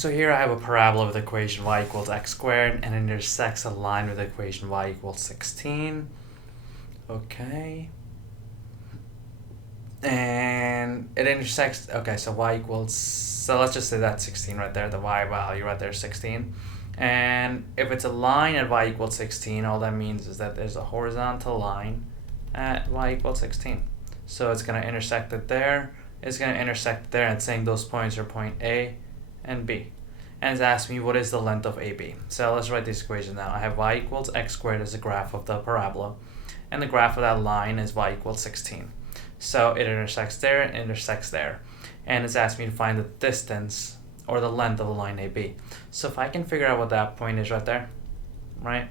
So here I have a parabola with equation y equals x squared and it intersects a line with equation y equals 16. Okay. And it intersects, okay, so y equals, so let's just say that's 16 right there, the y value right there is 16. And if it's a line at y equals 16, all that means is that there's a horizontal line at y equals 16. So it's going to intersect it there, it's going to intersect there, and saying those points are point A and B. And it's asking me what is the length of AB. So let's write this equation now. I have y equals x squared as the graph of the parabola, and the graph of that line is y equals 16. So it intersects there, it intersects there. And it's asking me to find the distance or the length of the line AB. So if I can figure out what that point is right there, right?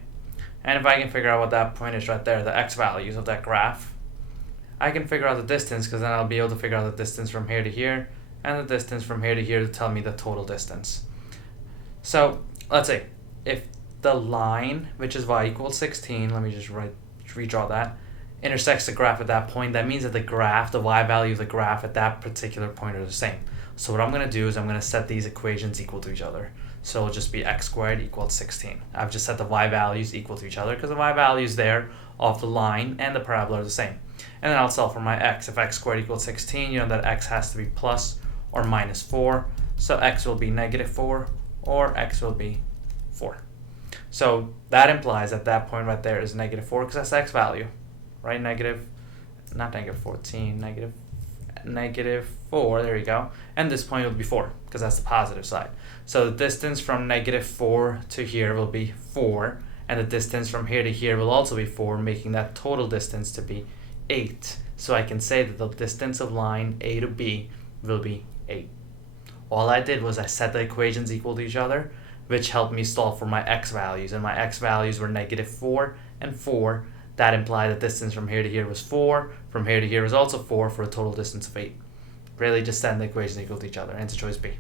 And if I can figure out what that point is right there, the x values of that graph, I can figure out the distance, because then I'll be able to figure out the distance from here to here and the distance from here to here to tell me the total distance. So let's say if the line, which is y equals 16, let me just redraw that, intersects the graph at that point, that means that the graph, the y value of the graph at that particular point are the same. So what I'm going to do is I'm going to set these equations equal to each other. So it'll just be x squared equals 16. I've just set the y values equal to each other because the y values there of the line and the parabola are the same. And then I'll solve for my x. If x squared equals 16, you know that x has to be plus or minus 4. So x will be negative 4 or x will be 4. So that implies that that point right there is negative 4 because that's the x value, right? Not negative 14, negative 4, there you go. And this point will be 4 because that's the positive side. So the distance from negative 4 to here will be 4, and the distance from here to here will also be 4, making that total distance to be 8. So I can say that the distance of line A to B will be 8. All I did was I set the equations equal to each other, which helped me solve for my x values, and my x values were negative 4 and 4. That implied the distance from here to here was 4, from here to here was also 4, for a total distance of 8. Really just setting the equations equal to each other. Answer choice B.